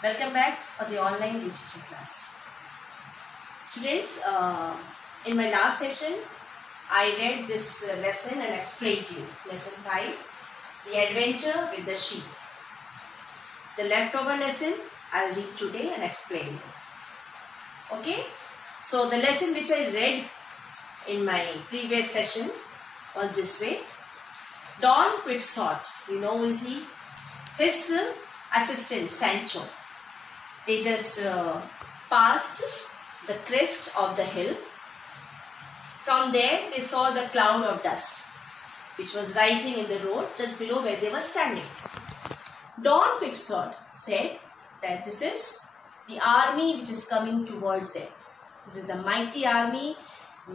Welcome back for the online literature class. Students, in my last session, I read this lesson and explained to you. Lesson 5, The Adventure with the Sheep. The leftover lesson, I will read today and explain you. Okay? So, the lesson which I read in my previous session was this way. Don Quixote, you know who is he? His assistant Sancho. They just passed the crest of the hill. From there they saw the cloud of dust which was rising in the road just below where they were standing. Don Quixote said that this is the army which is coming towards them. This is the mighty army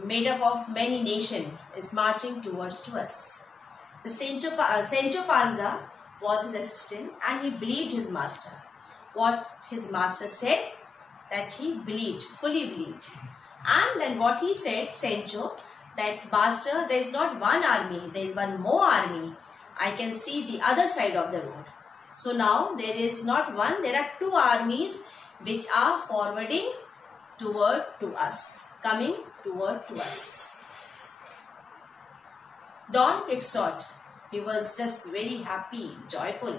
made up of many nations is marching towards to us. The Sancho Panza was his assistant and he believed his master. What his master said, that he believed, fully believed. And then what he said, Sancho, that master, there is not one army, there is one more army. I can see the other side of the road. So now there is not one, there are two armies which are forwarding toward to us, coming toward to us. Don Quixote, he was just very happy, joyful,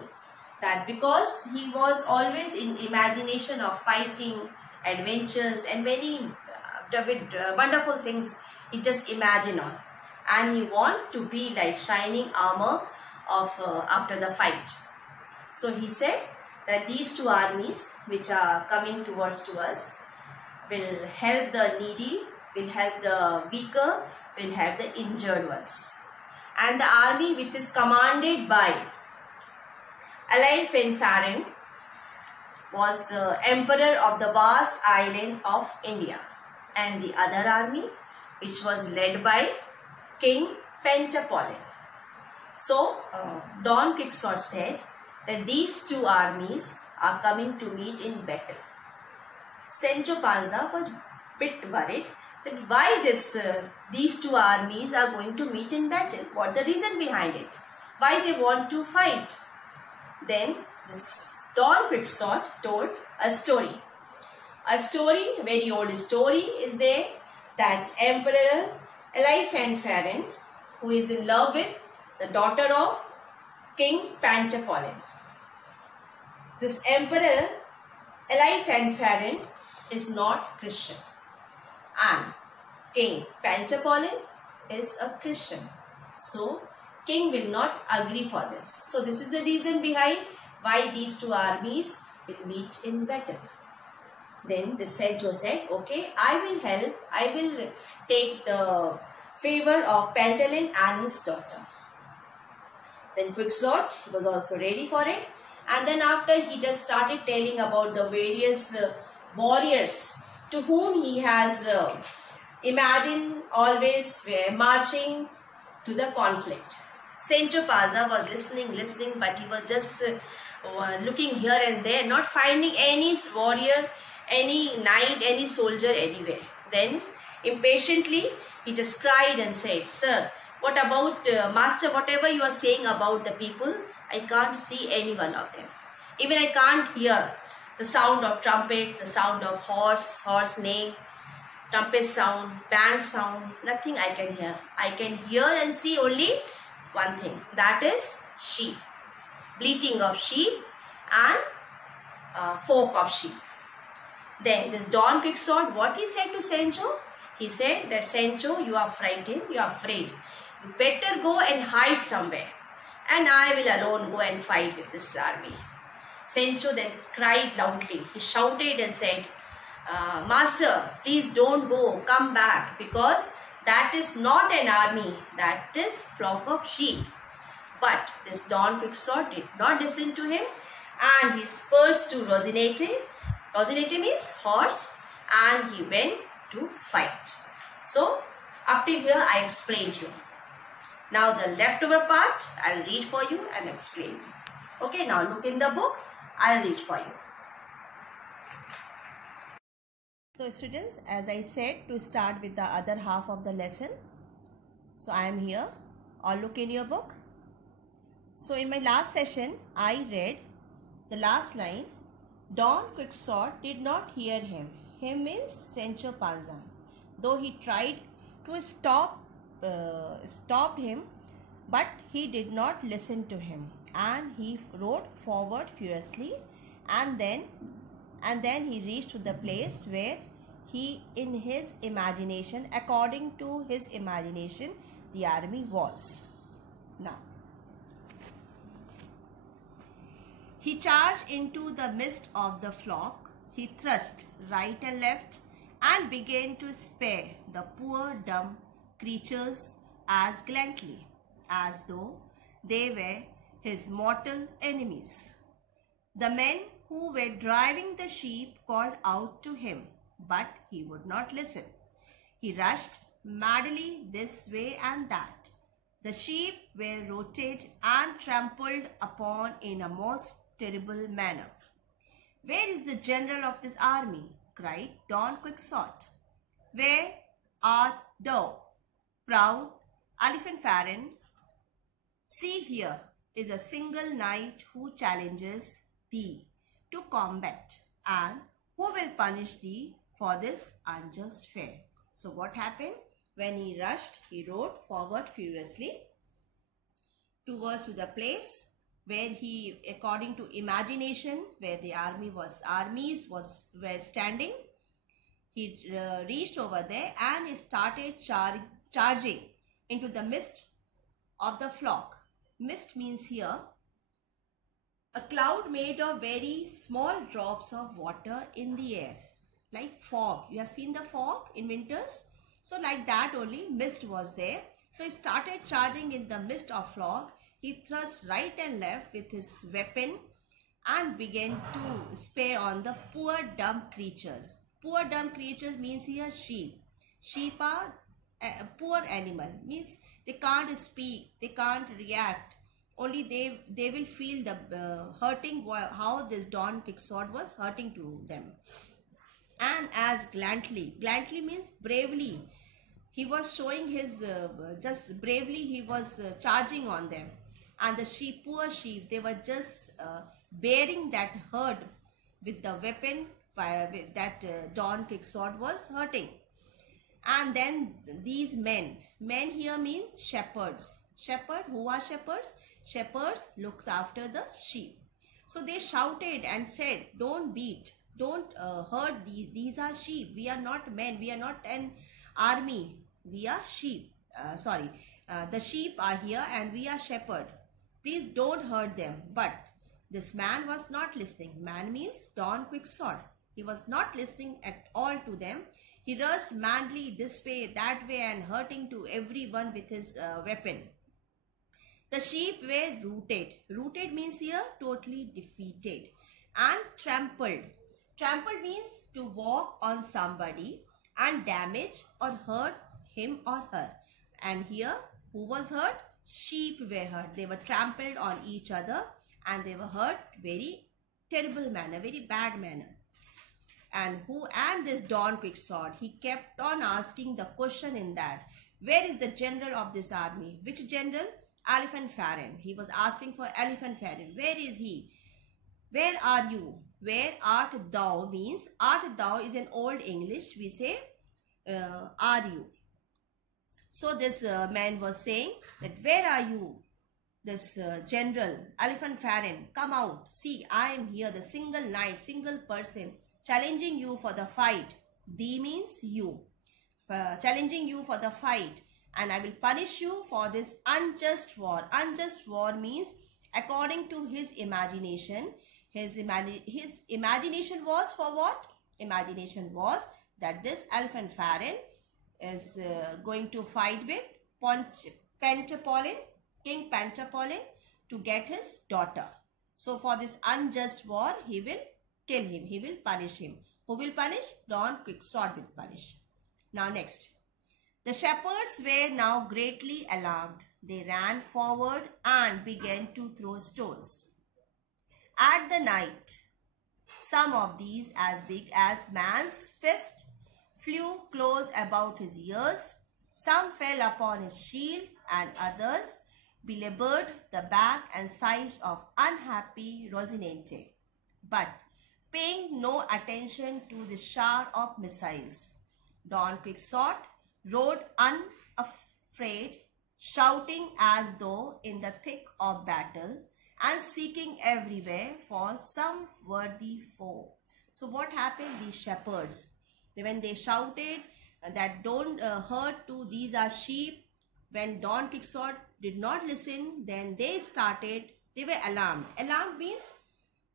that because he was always in imagination of fighting, adventures and very wonderful things he just imagined on, and he want to be like shining armor of after the fight. So he said that these two armies which are coming towards to us will help the needy, will help the weaker, will help the injured ones. And the army which is commanded by Alain Finfaren was the emperor of the vast island of India, and the other army which was led by King Pentapolin. So Don Quixote said that these two armies are coming to meet in battle. Sancho Panza was a bit worried that why these two armies are going to meet in battle. What the reason behind it? Why they want to fight? Then this Don Quixote told a story. A story, a very old story is there, that Emperor Alain Finfaren, who is in love with the daughter of King Pentapolin. This Emperor Alain Finfaren is not Christian, and King Pentapolin is a Christian. So King will not agree for this. So this is the reason behind why these two armies will meet in battle. Then the Sancho said, okay, I will help. I will take the favor of Pentapolin and his daughter. Then Quixote was also ready for it. And then after he just started telling about the various warriors to whom he has imagined always were marching to the conflict. Sancho Panza was listening, but he was just looking here and there, not finding any warrior, any knight, any soldier anywhere. Then impatiently he just cried and said, sir, what about master, whatever you are saying about the people, I can't see any one of them. Even I can't hear the sound of trumpet, the sound of horse neighing, trumpet sound, band sound, nothing I can hear. I can hear and see only one thing, that is sheep, bleating of sheep and folk of sheep. Then this Don Quixote, what he said to Sancho? He said that Sancho, you are frightened, you are afraid. You better go and hide somewhere, and I will alone go and fight with this army. Sancho then cried loudly. He shouted and said, master, please don't go, come back, because that is not an army, that is flock of sheep. But this Don Quixote did not listen to him, and he spurs to Rocinante. Rocinante means horse, and he went to fight. So up till here I explained you. Now the leftover part I will read for you and explain. Okay, now look in the book, I will read for you. So students, as I said, to start with the other half of the lesson. So I am here, or look in your book. So in my last session, I read the last line, Don Quixote did not hear him. Him means Sancho Panza. Though he tried to stopped him, but he did not listen to him, and he rode forward furiously, and then he reached to the place where in his imagination, according to his imagination, the army was. Now, he charged into the midst of the flock. He thrust right and left and began to spare the poor dumb creatures as gallantly as though they were his mortal enemies. The men who were driving the sheep called out to him, but he would not listen. He rushed madly this way and that. The sheep were routed and trampled upon in a most terrible manner. "Where is the general of this army?" cried Don Quixote. "Where art thou, proud Alifanfarin? See, here is a single knight who challenges thee to combat, and who will punish thee for this unjust fare." So what happened? When he rushed, he rode forward furiously towards to the place where he, according to imagination, where the armies were standing. He reached over there and he started charging into the midst of the flock. Mist means here a cloud made of very small drops of water in the air, like fog. You have seen the fog in winters? So like that only, mist was there. So he started charging in the midst of fog. He thrust right and left with his weapon and began to spare on the poor dumb creatures. Poor dumb creatures means here sheep. Sheep are a poor animal, means they can't speak, they can't react. Only they will feel the hurting, how this Don Quixote was hurting to them. And as gallantly means bravely, he was showing his just bravely he was charging on them. And the poor sheep, they were just bearing that hurt with the weapon that Don Quixote was hurting. And then these men here means shepherds. Who are shepherds? Shepherds looks after the sheep. So they shouted and said, "Don't beat, don't hurt these. These are sheep. We are not men. We are not an army. We are sheep. The sheep are here and we are shepherd. Please don't hurt them." But this man was not listening. Man means Don Quixote. He was not listening at all to them. He rushed madly this way, that way, and hurting to everyone with his weapon. The sheep were routed. Routed means here totally defeated. And trampled. Trampled means to walk on somebody and damage or hurt him or her. And here, who was hurt? Sheep were hurt. They were trampled on each other and they were hurt very terrible manner, very bad manner. And this Don Quixote, he kept on asking the question in that, where is the general of this army? Which general? Alifanfarin. He was asking for Alifanfarin. Where is he? Where are you? Where art thou means, art thou is an old English. We say, are you? So this man was saying that, where are you? This general, Alifanfarin, come out. See, I am here, the single knight, single person, challenging you for the fight. Thee means you. Challenging you for the fight. And I will punish you for this unjust war. Unjust war means according to his imagination. His imagination was for what? Imagination was that this Alifanfarin is going to fight with Pentapolin, King Pentapolin, to get his daughter. So for this unjust war, he will kill him. He will punish him. Who will punish? Don Quixote will punish. Now next. The shepherds were now greatly alarmed. They ran forward and began to throw stones at the knight. Some of these, as big as man's fist, flew close about his ears. Some fell upon his shield, and others belabored the back and sides of unhappy Rocinante. But paying no attention to the shower of missiles. Don Quixote rode unafraid, shouting as though in the thick of battle and seeking everywhere for some worthy foe. So what happened? These shepherds, when they shouted that don't hurt to these are sheep, when Don Quixote did not listen, then they were alarmed. Alarmed means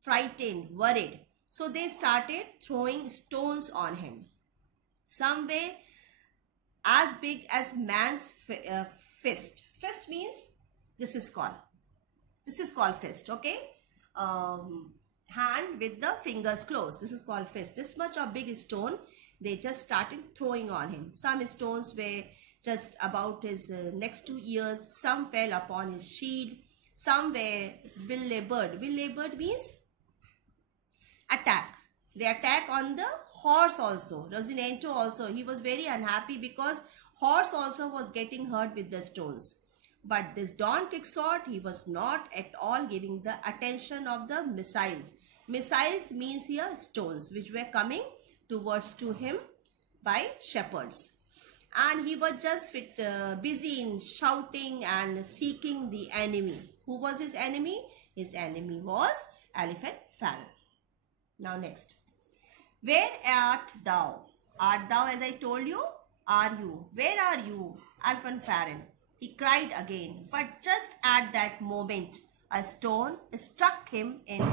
frightened, worried. So they started throwing stones on him. Some were as big as man's fist. Fist means this is called fist, okay? Hand with the fingers closed. This is called fist. This much of big stone they just started throwing on him. Some stones were just about his next 2 ears. Some fell upon his shield. Some were will-labored. Will-labored means attack. They attack on the horse also. Rocinante also. He was very unhappy because horse also was getting hurt with the stones. But this Don Quixote, he was not at all giving the attention of the missiles. Missiles means here stones which were coming towards to him by shepherds. And he was just busy in shouting and seeking the enemy. Who was his enemy? His enemy was Alifanfaron. Now next. Where art thou? Art thou, as I told you? Are you? Where are you, Alifanfaron? He cried again, but just at that moment, a stone struck him in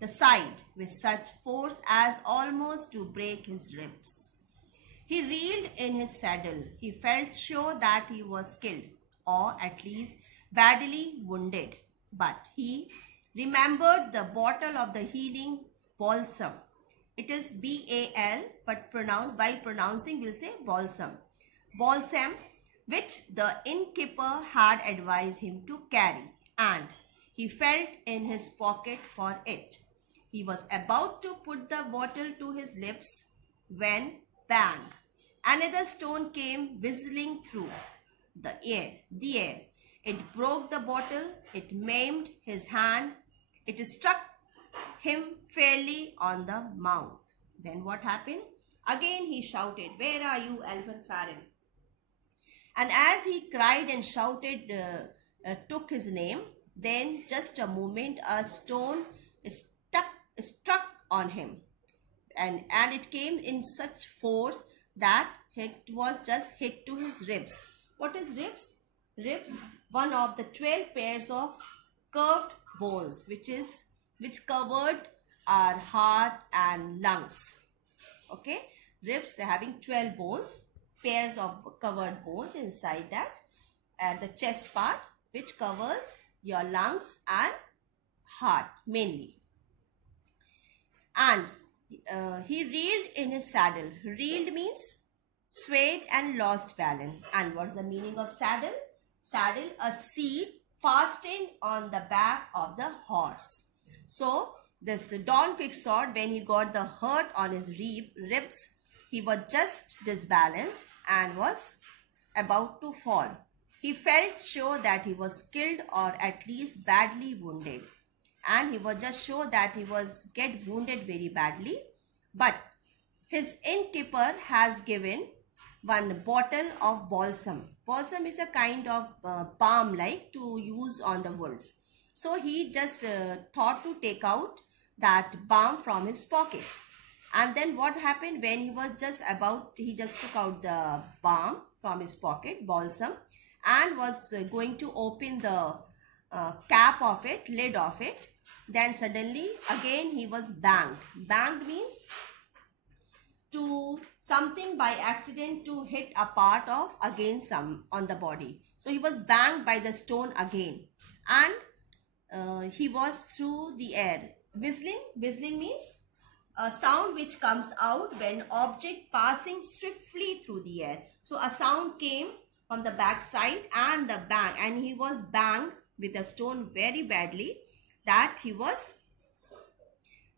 the side with such force as almost to break his ribs. He reeled in his saddle. He felt sure that he was killed, or at least badly wounded. But he remembered the bottle of the healing balsam. It is B-A-L, but by pronouncing we'll say balsam. Balsam, which the innkeeper had advised him to carry, and he felt in his pocket for it. He was about to put the bottle to his lips when bang! Another stone came whistling through the air. It broke the bottle. It maimed his hand. It struck him fairly on the mouth. Then what happened? Again he shouted, "Where are you, Alifanfaron?" And as he cried and shouted, took his name, then just a moment a stone struck on him. And it came in such force that it was just hit to his ribs. What is ribs? Ribs, one of the 12 pairs of curved bones, which covered our heart and lungs. Okay, ribs, they're having 12 bones, pairs of covered bones inside that, and the chest part which covers your lungs and heart mainly. And he reeled in his saddle. Reeled means swayed and lost balance. And what's the meaning of saddle? Saddle, a seat fastened on the back of the horse. So this Don Quixote, when he got the hurt on his ribs, he was just disbalanced and was about to fall. He felt sure that he was killed or at least badly wounded. And he was just sure that he was get wounded very badly. But his innkeeper has given one bottle of balsam. Balsam is a kind of balm like to use on the wounds. So he just thought to take out that balm from his pocket. And then what happened when he was he just took out the balm from his pocket, balsam, and was going to open the cap of it, lid of it. Then suddenly again he was banged. Banged means to something by accident to hit a part of again some on the body. So he was banged by the stone again, and he was through the air. Whistling means a sound which comes out when object passing swiftly through the air. So a sound came from the back side and the bang, and he was banged with a stone very badly that he was,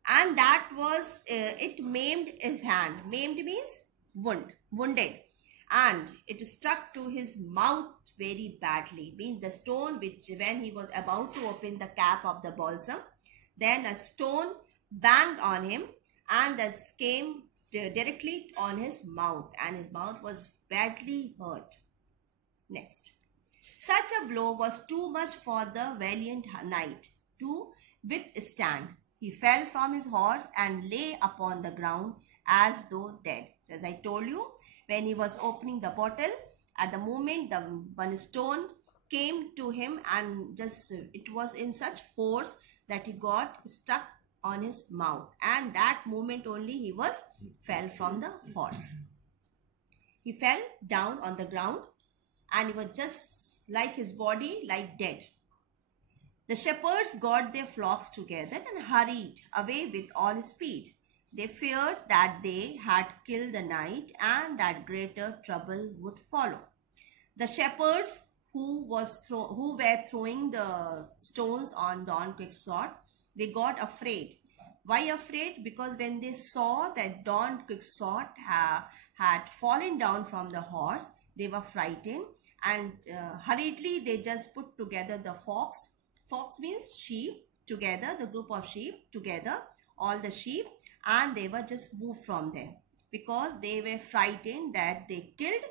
and that was it maimed his hand. Maimed means wounded, and it struck to his mouth very badly. Means the stone which when he was about to open the cap of the balsam, then a stone banged on him, and this came directly on his mouth, and his mouth was badly hurt. Next. Such a blow was too much for the valiant knight to withstand. He fell from his horse and lay upon the ground as though dead. So as I told you, when he was opening the bottle, at the moment the one stone came to him, and just it was in such force that he got stuck on his mouth, and that moment only he fell from the horse. He fell down on the ground, and he was just like his body, like dead. The shepherds got their flocks together and hurried away with all speed. They feared that they had killed the knight and that greater trouble would follow. The shepherds who were throwing the stones on Don Quixote, they got afraid. Why afraid? Because when they saw that Don Quixote had fallen down from the horse, they were frightened, and hurriedly they just put together the fox. Fox means sheep, together, the group of sheep together, all the sheep, and they were just moved from there because they were frightened that they killed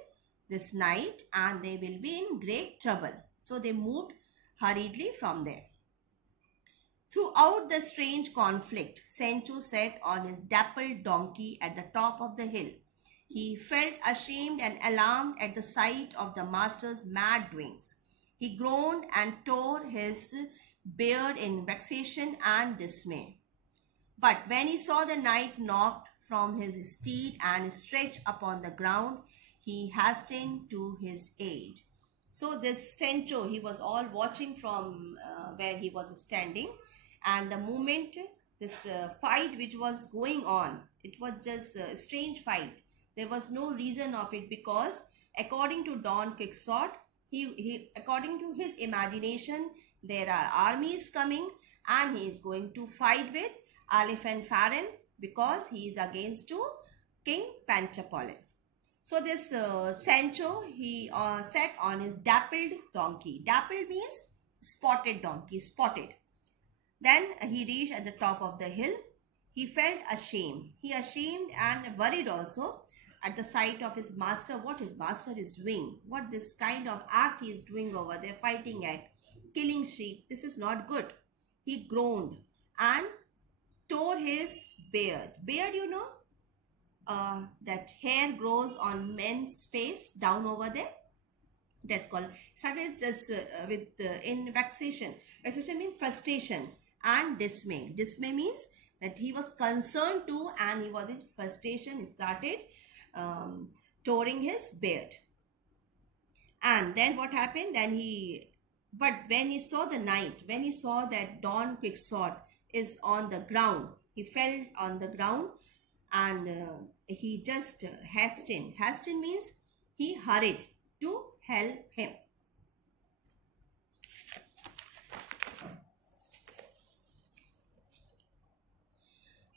this knight and they will be in great trouble. So they moved hurriedly from there. Throughout the strange conflict, Sancho sat on his dappled donkey at the top of the hill. He felt ashamed and alarmed at the sight of the master's mad doings. He groaned and tore his beard in vexation and dismay. But when he saw the knight knocked from his steed and stretched upon the ground, he hastened to his aid. So this Sancho, he was all watching from where he was standing, and the moment this fight which was going on, it was just a strange fight. There was no reason of it because according to Don Quixote, he according to his imagination, there are armies coming and he is going to fight with Alifanfarin because he is against to King Panchapollin. So this Sancho, he sat on his dappled donkey. Dappled means spotted donkey, spotted. Then he reached at the top of the hill. He felt ashamed. He ashamed and worried also at the sight of his master, what his master is doing, what this kind of act he is doing over there, fighting at, killing sheep. This is not good. He groaned and tore his beard. Beard, you know, that hair grows on men's face down over there. That's called, started just with in vexation. Vexation means frustration and dismay. Dismay means that he was concerned too and he was in frustration. He started tearing his beard. And then what happened? But when he saw the knight, when he saw that Don Quixote is on the ground, he fell on the ground and he just hastened. Hastened means he hurried to help him.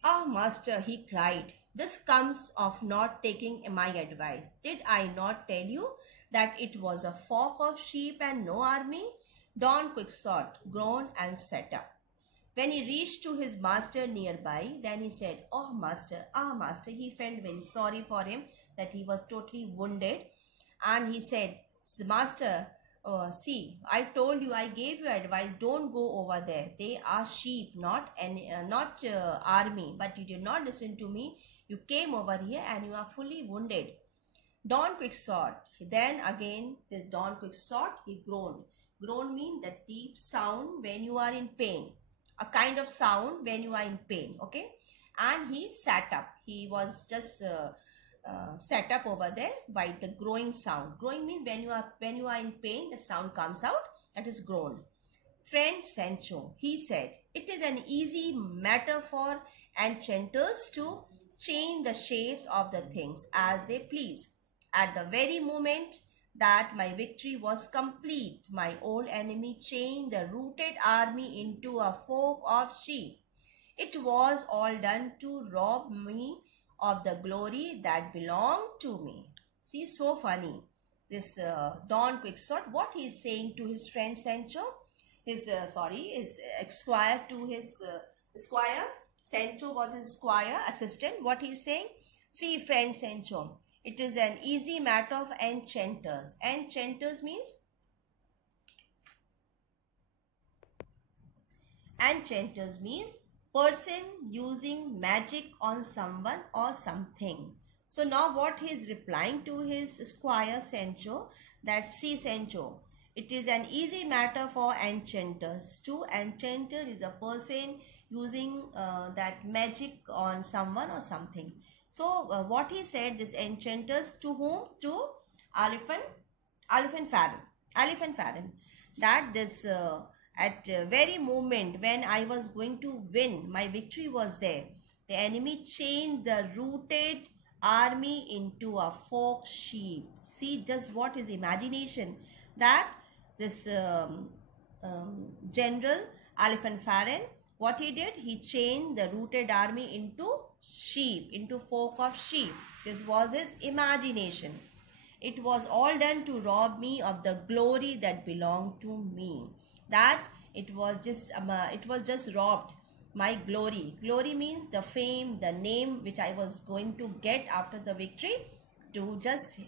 "Ah, master," he cried, "this comes of not taking my advice. Did I not tell you that it was a flock of sheep and no army?" Don Quixote groaned and sat up. When he reached to his master nearby, then he said, "Oh, master, ah, master." He felt very sorry for him that he was totally wounded. And he said, "Master, see, I told you, I gave you advice, don't go over there. They are sheep, not army. But you did not listen to me. You came over here and you are fully wounded." Don Quixote, then again, this Don Quixote, he groaned. Groan means the deep sound when you are in pain. A kind of sound when you are in pain, okay? And he sat up. He was just set up over there by the growing sound. Growing means when you are in pain, the sound comes out. That is groan. "Friend Sancho," he said, "it is an easy matter for enchanters to change the shapes of the things as they please. At the very moment that my victory was complete, my old enemy changed the routed army into a flock of sheep. It was all done to rob me of the glory that belonged to me." See, so funny. This Don Quixote, what he is saying to his friend Sancho, his esquire to his squire, Sancho was his squire, assistant. What he's saying? See, friend Sancho, it is an easy matter of enchanters. Enchanters means? Enchanters means person using magic on someone or something. So now what he is replying to his squire Sancho, that see Sancho, it is an easy matter for enchanters. To enchanter is a person using that magic on someone or something. So what he said, this enchanters to whom? To Elephant Farron. That this at very moment when I was going to win, my victory was there. The enemy changed the rooted army into a folk sheep. See just what is imagination, that this general Elephant Farron, what he did, he changed the rooted army into sheep, into folk of sheep. This was his imagination. It was all done to rob me of the glory that belonged to me. That it was just robbed my glory. Glory means the fame, the name which I was going to get after the victory, to just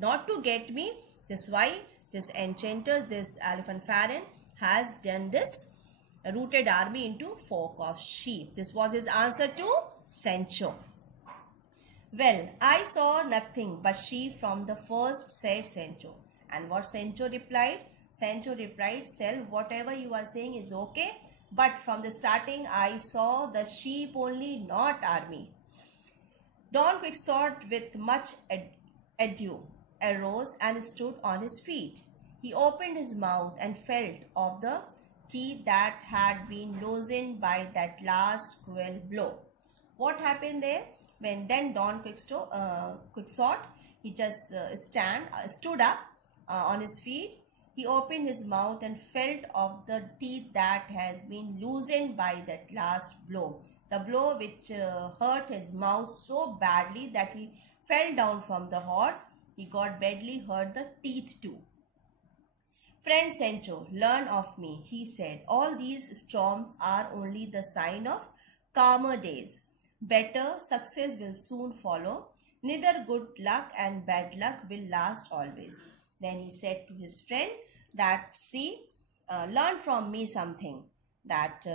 not to get me. This why this enchanter, this Elephant Farron, has done this rooted army into folk of sheep. This was his answer to Sancho. Well, I saw nothing but sheep from the first, said Sancho. And what Sancho replied? Sancho replied, Sell, whatever you are saying is okay, but from the starting I saw the sheep only, not army. Don Quixote, with much ado, arose and stood on his feet. He opened his mouth and felt of the teeth that had been loosened by that last cruel blow. What happened there? When then Don Quixote, he just stood up on his feet. He opened his mouth and felt of the teeth that has been loosened by that last blow. The blow which hurt his mouth so badly that he fell down from the horse. He got badly hurt the teeth too. Friend Sancho, learn of me, he said. All these storms are only the sign of calmer days. Better success will soon follow. Neither good luck and bad luck will last always. Then he said to his friend that, see, learn from me something. That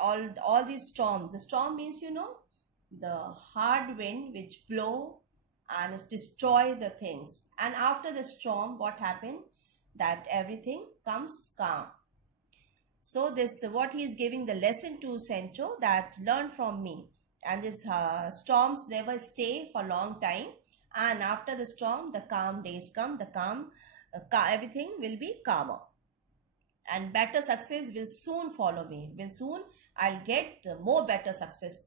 all these storms, the storm means, you know, the hard wind which blow and destroy the things. And after the storm, what happened? That everything comes calm. So this what he is giving the lesson to Sancho, that learn from me. And these storms never stay for long time, and after the storm the calm days come, the calm everything will be calmer, and better success will soon follow me. I'll get the more better success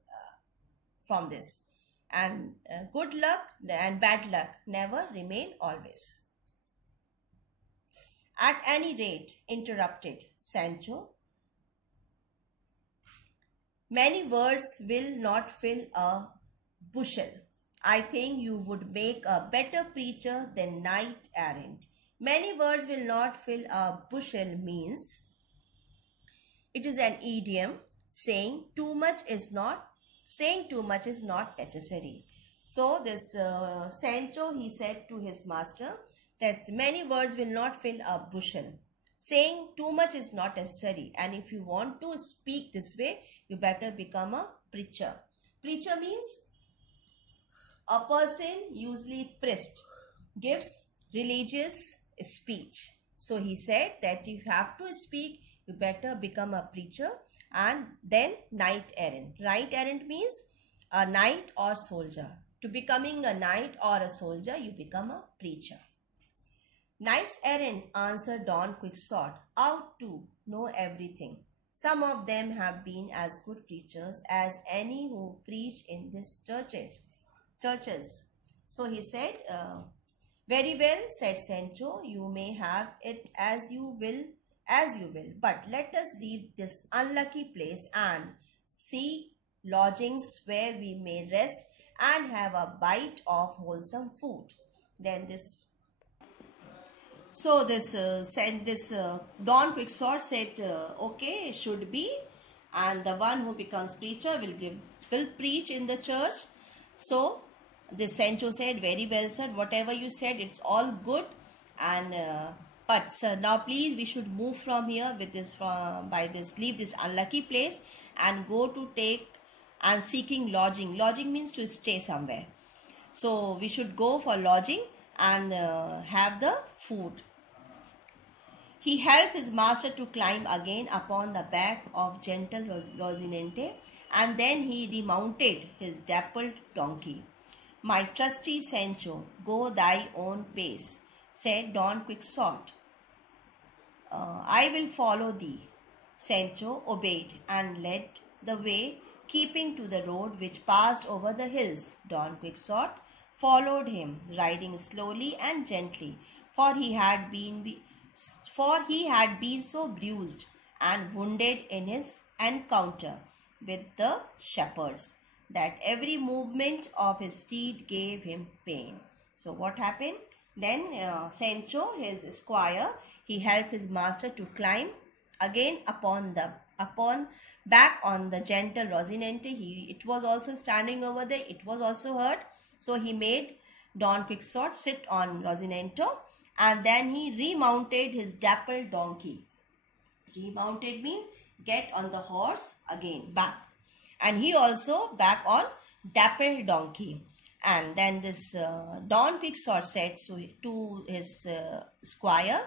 from this, and good luck and bad luck never remain always. At any rate, interrupted Sancho, many words will not fill a bushel. I think you would make a better preacher than knight errant. Many words will not fill a bushel means it is an idiom saying too much is not necessary. So this Sancho, he said to his master that many words will not fill a bushel. Saying too much is not necessary, and if you want to speak this way, you better become a preacher. Preacher means a person, usually priest, gives religious speech. So he said that if you have to speak, you better become a preacher. And then knight errant. Knight errant means a knight or soldier. To becoming a knight or a soldier, you become a preacher. Knights errant, answered Don Quixote, out to know everything. Some of them have been as good preachers as any who preach in these churches. So he said, very well, said Sancho, you may have it as you will, but let us leave this unlucky place and seek lodgings where we may rest and have a bite of wholesome food. Then this Don Quixote said, okay, should be. and the one who becomes preacher will preach in the church. So this Sancho said, very well, sir, whatever you said, it's all good, and but sir, now please, we should move from here with this leave this unlucky place and go to take and seeking lodging. Lodging means to stay somewhere. So we should go for lodging and have the food. He helped his master to climb again upon the back of gentle Rocinante, and then he remounted his dappled donkey. My trusty Sancho, go thy own pace, said Don Quixote. I will follow thee. Sancho obeyed and led the way, keeping to the road which passed over the hills. Don Quixote followed him, riding slowly and gently, for he had been so bruised and wounded in his encounter with the shepherds that every movement of his steed gave him pain. So what happened? Then Sancho, his squire, he helped his master to climb again back on the gentle Rocinante. It was also standing over there. It was also hurt. So he made Don Quixote sit on Rocinante, and then he remounted his dappled donkey. Remounted means get on the horse again, back. And he also back on dappled donkey. And then this Don Quixote said to his squire,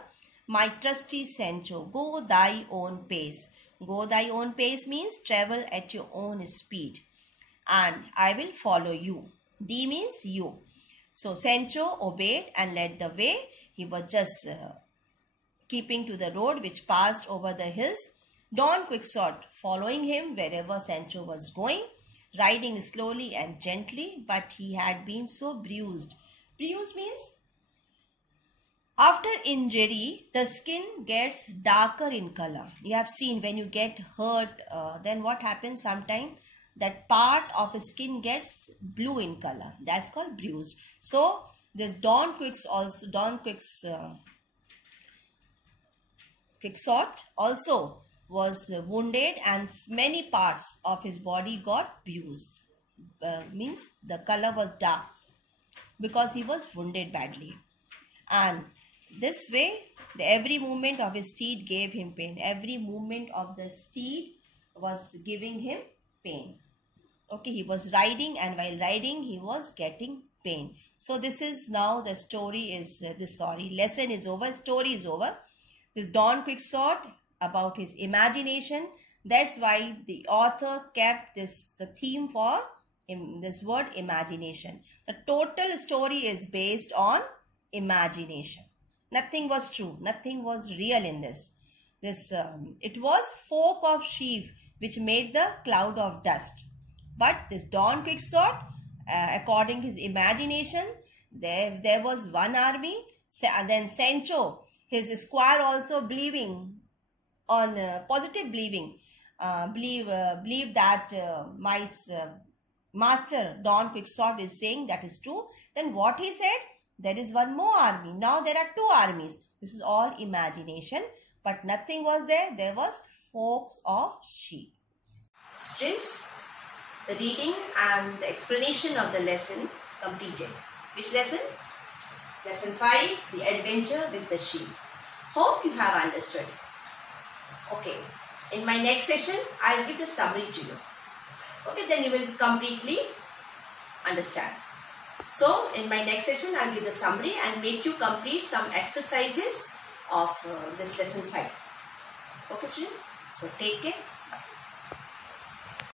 my trusty Sancho, go thy own pace. Go thy own pace means travel at your own speed, and I will follow you. Thee means you. So Sancho obeyed and led the way. He was just keeping to the road which passed over the hills. Don Quixote following him wherever Sancho was going, riding slowly and gently, but he had been so bruised. Bruised means after injury, the skin gets darker in color. You have seen when you get hurt, then what happens sometimes? That part of the skin gets blue in color. That's called bruised. So this Don Quixote also was wounded, and many parts of his body got bruised. Means the color was dark because he was wounded badly. And this way, every movement of his steed gave him pain. Every movement of the steed was giving him pain. Okay, he was riding, and while riding, he was getting pain. So this is now the story is, lesson is over, story is over. This Don Quixote about his imagination. That's why the author kept the theme for this word imagination. The total story is based on imagination. Nothing was true. Nothing was real in this. It was folk of sheep which made the cloud of dust. But this Don Quixote, according to his imagination, there was one army. And then Sancho, his squire, also believing on positive believing, believe that my master Don Quixote is saying that is true. Then what he said? There is one more army. Now there are two armies. This is all imagination, but nothing was there. There was flocks of sheep. Students, the reading and the explanation of the lesson completed. Which lesson? Lesson 5, the adventure with the sheep. Hope you have understood. Okay, in my next session, I will give the summary to you. Okay, then you will completely understand. So, in my next session, I will give the summary and make you complete some exercises of this lesson 5. Okay, students? So, take care.